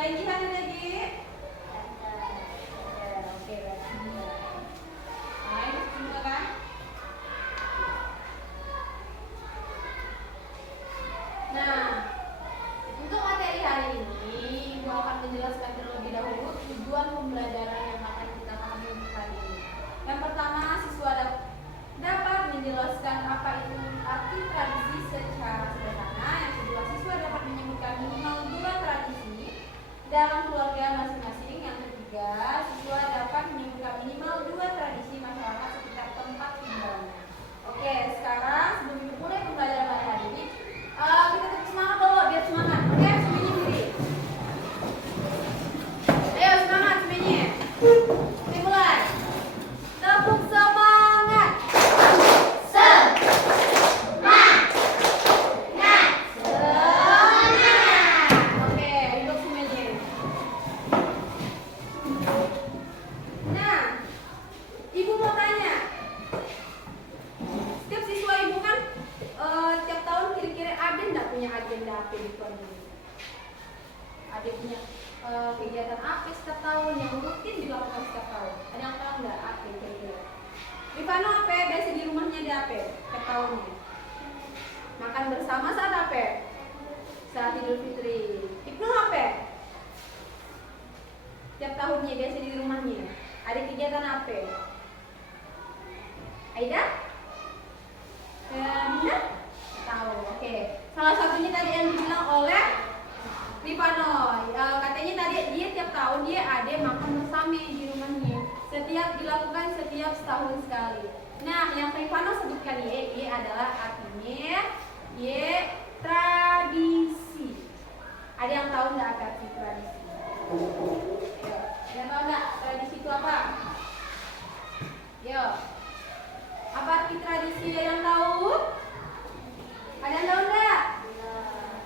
Selain Jihan ada lagi? Oke, nah, itu semua kan? Nah, untuk materi hari ini, Ibu akan menjelaskan terlebih dahulu tujuan pembelajaran yang akan kita pahami kali ini. Yang pertama, siswa dapat menjelaskan apa itu arti tradisi secara sederhana. Yang kedua, siswa dapat menyebutkan minimal 2 tradisi dalam keluarga masing-masing. Yang ketiga, siswa dapat menyebutkan minimal 2 tradisi masyarakat sekitar tempat tinggalnya. Oke, sekarang sebelum kita mulai pembelajaran hari ini, kita tetap semangat dulu, biar semangat. Oke, semuanya diri. Ayo semangat semuanya. Oke, mulai. Tepuk semangat. Semangat. Oke, duduk semuanya. Nah, Ibu mau tanya. Setiap siswa Ibu kan tiap tahun kira-kira ada nggak punya agenda apa di keluarga? Ada punya kegiatan apa setiap tahun yang rutin dilakukan setiap tahun? Ada yang tahu nggak apa kira-kira? Rifano apa biasa di rumahnya ada apa setiap tahunnya? Makan bersama saat apa? Saat Idul Fitri. Ibnu apa? Tiap tahunnya biasa di rumahnya ada kegiatan apa? Aida? Bunda? Tahu, oke. Salah satunya tadi yang dibilang oleh Rifano, katanya tadi dia tiap tahun dia ada makan bersama di rumahnya. Dilakukan setiap setahun sekali. Nah, yang Rifano sebutkan Y adalah artinya Y tradisi. Ada yang tahu nggak apa arti tradisi? Ayo, ada yang tahu nggak tradisi itu apa? Yo. Apa arti tradisi, ada yang tahu? Ada yang tahu enggak?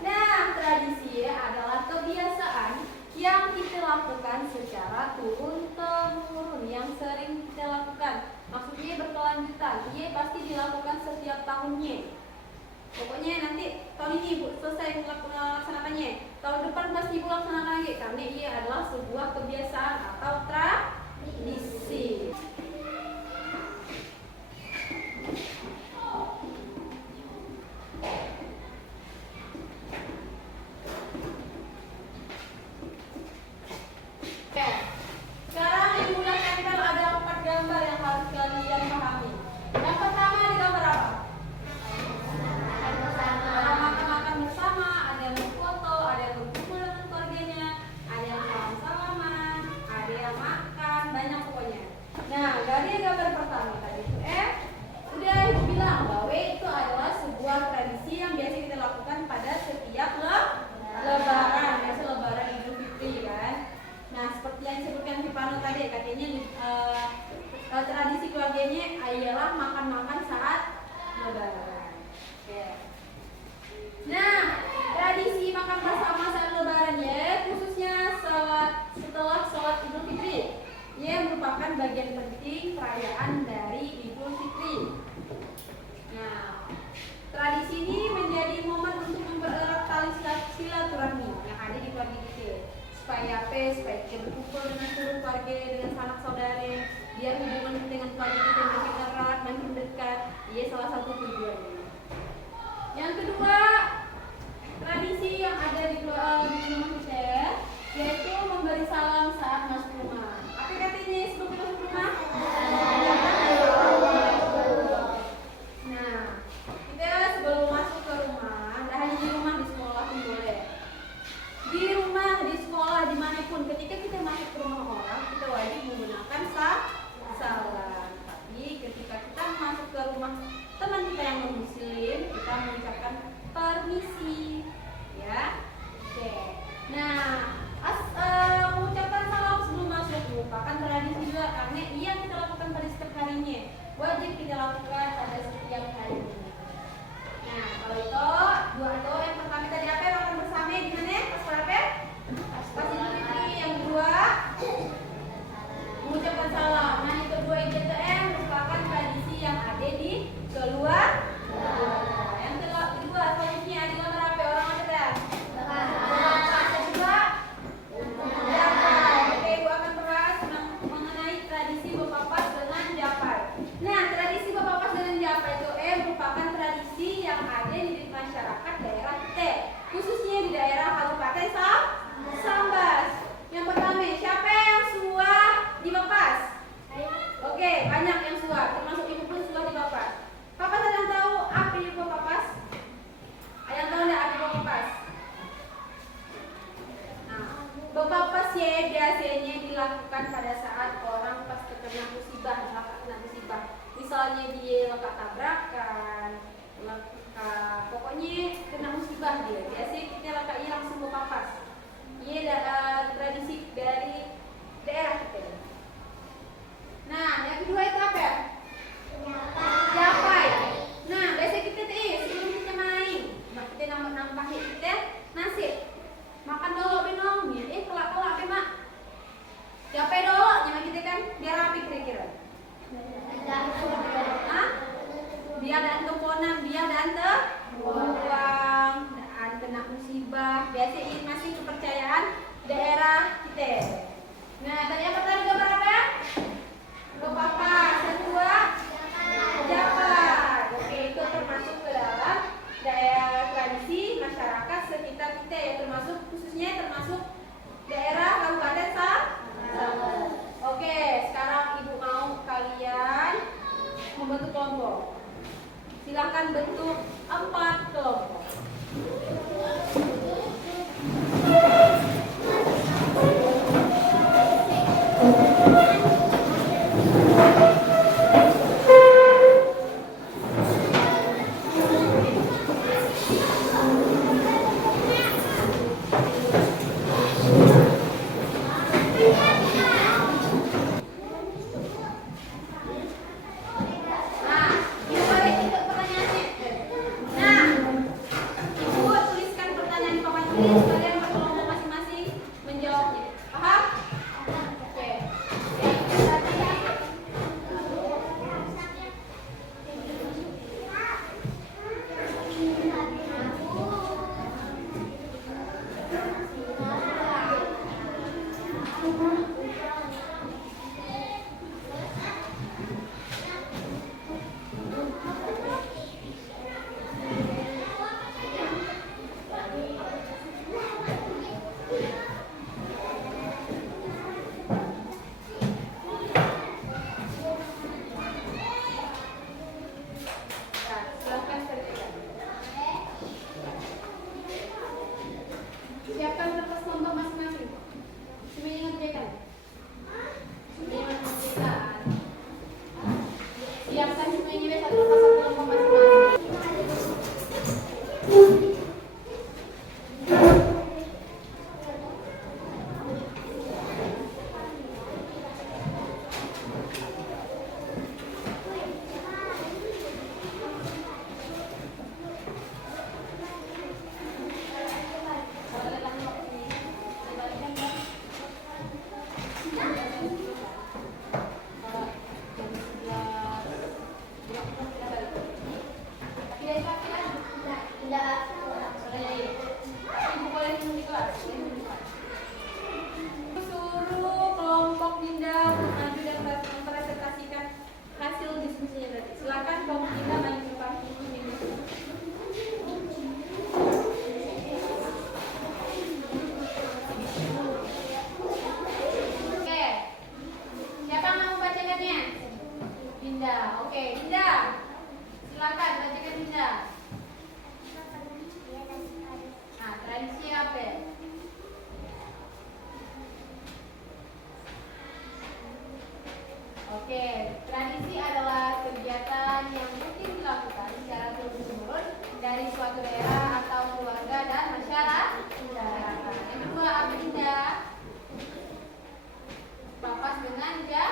Nah, tradisi adalah kebiasaan yang kita lakukan secara turun-temurun, yang sering kita lakukan. Maksudnya berkelanjutan. Ia pasti dilakukan setiap tahunnya. Pokoknya nanti tahun ini Ibu selesai melaksanakannya. Tahun depan pasti Ibu laksanakan lagi karena ia adalah sebuah kebiasaan atau tradisi. Sekarang Ibu udah tempel ada 4 gambar yang harus kalian pahami. Yang pertama di gambar apa? Orang makan-makan bersama, ada yang berfoto, ada yang berkumpul dengan keluarganya, ada yang salam-salaman, ada yang makan, banyak pokoknya. Nah, dari gambar pertama tadi itu udah Ibu bilang bahwa itu adalah sebuah tradisi yang biasa kita lakukan pada setiap lebaran, biasa lebaran Idul Fitri kan. Nah, seperti yang disebutkan Rifano tadi, katanya tradisi keluarganya ialah makan-makan saat lebaran. Oke. Nah, tradisi makan bersama saat lebaran ya, khususnya setelah sholat Idul Fitri, ia merupakan bagian penting perayaan dari Idul Fitri. Nah, tradisi ini menjadi momen untuk mempererat tali silaturahmi yang ada di keluarga kita. Supaya kita berkumpul dengan seluruh keluarga, dengan sanak saudara, biar hubungan dengan keluarga kita makin erat, makin dekat. Iya, salah satu tujuannya. Yang kedua, tradisi yang ada di rumah kita yaitu memberi salam saat masuk rumah. Apa katanya sebelum masuk rumah? Nah, kita sebelum masuk ke rumah, tidak hanya di rumah, di sekolah pun boleh. Di rumah, di sekolah, dimanapun, ketika kita masuk ke rumah orang, kita wajib menggunakan salam. Tapi ketika kita masuk ke rumah teman kita yang non-muslim, kita mengucapkan permisi, ya. Oke. Nah, mengucapkan salam sebelum masuk merupakan tradisi juga karena ia kita lakukan pada setiap harinya. Wajib kita lakukan pada setiap harinya. Nah, kalau itu dua yang pertama tadi apa? Makan bersama di mana? Pas apa? Pas Idul Fitri. Yang kedua mengucapkan salam. Nah, yang kedua itu merupakan tradisi yang ada di keluarga. Yang kedua selanjutnya ada gambar apa? dia. Biasanya kita letaknya langsung ke papas. Ini adalah tradisi dari daerah kita. Nah, yang kedua itu apa ya? Japai. Nah, biasa kita sebelum kita main, kita nampakin kita nasi. Makan dulu benong, kelak mak. Japai dulu, nyama kita kan biar rapi kira-kira. Hah? Biar dan keponan, biar dan buang, dan kena musibah. Biasa ini masih kepercayaan daerah kita. Nah, tadi apa tadi gambar apa ya? Papas, kedua japai. Oke, itu termasuk ke dalam daerah tradisi masyarakat sekitar kita ya, termasuk daerah Kabupaten Sanggup. Oke, sekarang ibu mau kalian membentuk kelompok. Silakan bentuk 4 kelompok. Kalian berkelompok masing-masing menjawabnya. Paham? Oke. Siapkan kertas kelompok masing-masing. Semuanya ngerjakan. Siapkan semuanya satu kertas kelompok masing-masing. Suruh kelompok Dinda maju dan mempresentasikan hasil diskusinya tadi. Silakan kelompok Dinda maju ke depan. Oke, siapa yang mau bacakannya? Dinda. Oke, Dinda. Silakan bacakan Dinda. Nah, tradisi apa ya? Oke, tradisi adalah kegiatan yang rutin dilakukan secara turun-temurun dari suatu daerah atau keluarga dan masyarakat. Yang kedua apa Dinda? Papas dengan Oke,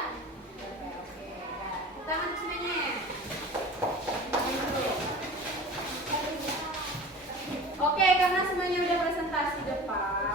tangan semuanya. Oke, karena semuanya udah presentasi depan.